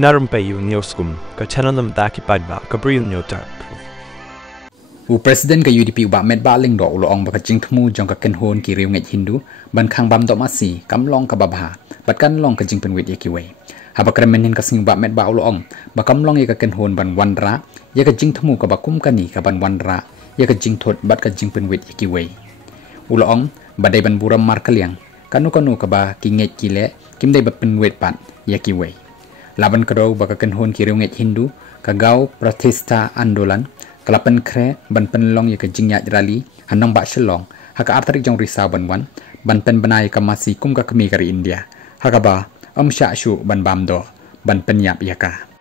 Narum payu nioskum ka chananam daki padba ka bril nyotar. Presiden ka UDP ubak med baling do ulo ong baka jingtmu jong ka kenhon ki riu nget Hindu ban khang bam do masi kam long ka babha bat kan long ka jingpen wet yakiwe haba kremenin ka sing ubak med ba ulo ong bakam long ye ka kenhon ban wandra ye ka jingtmu ka bakum kani ka ban wandra ye ka jingthot bat ka jingpen wet yakiwe ulo ong badai ban buram mar kaliang kanu ka ba ki nget kile kim dai bat pen wet pat yakiwe laban kado baka kenhon ki riu nget Hindu ka gau pratista andolan kelapan kre ban penlong ya ke jingyat rali hanong bak shelong haka artarik jong risau ban wan ban pen benai ka masih kum ka kemi kari India haka ba sya syu ban bamdo ban penyap ya ka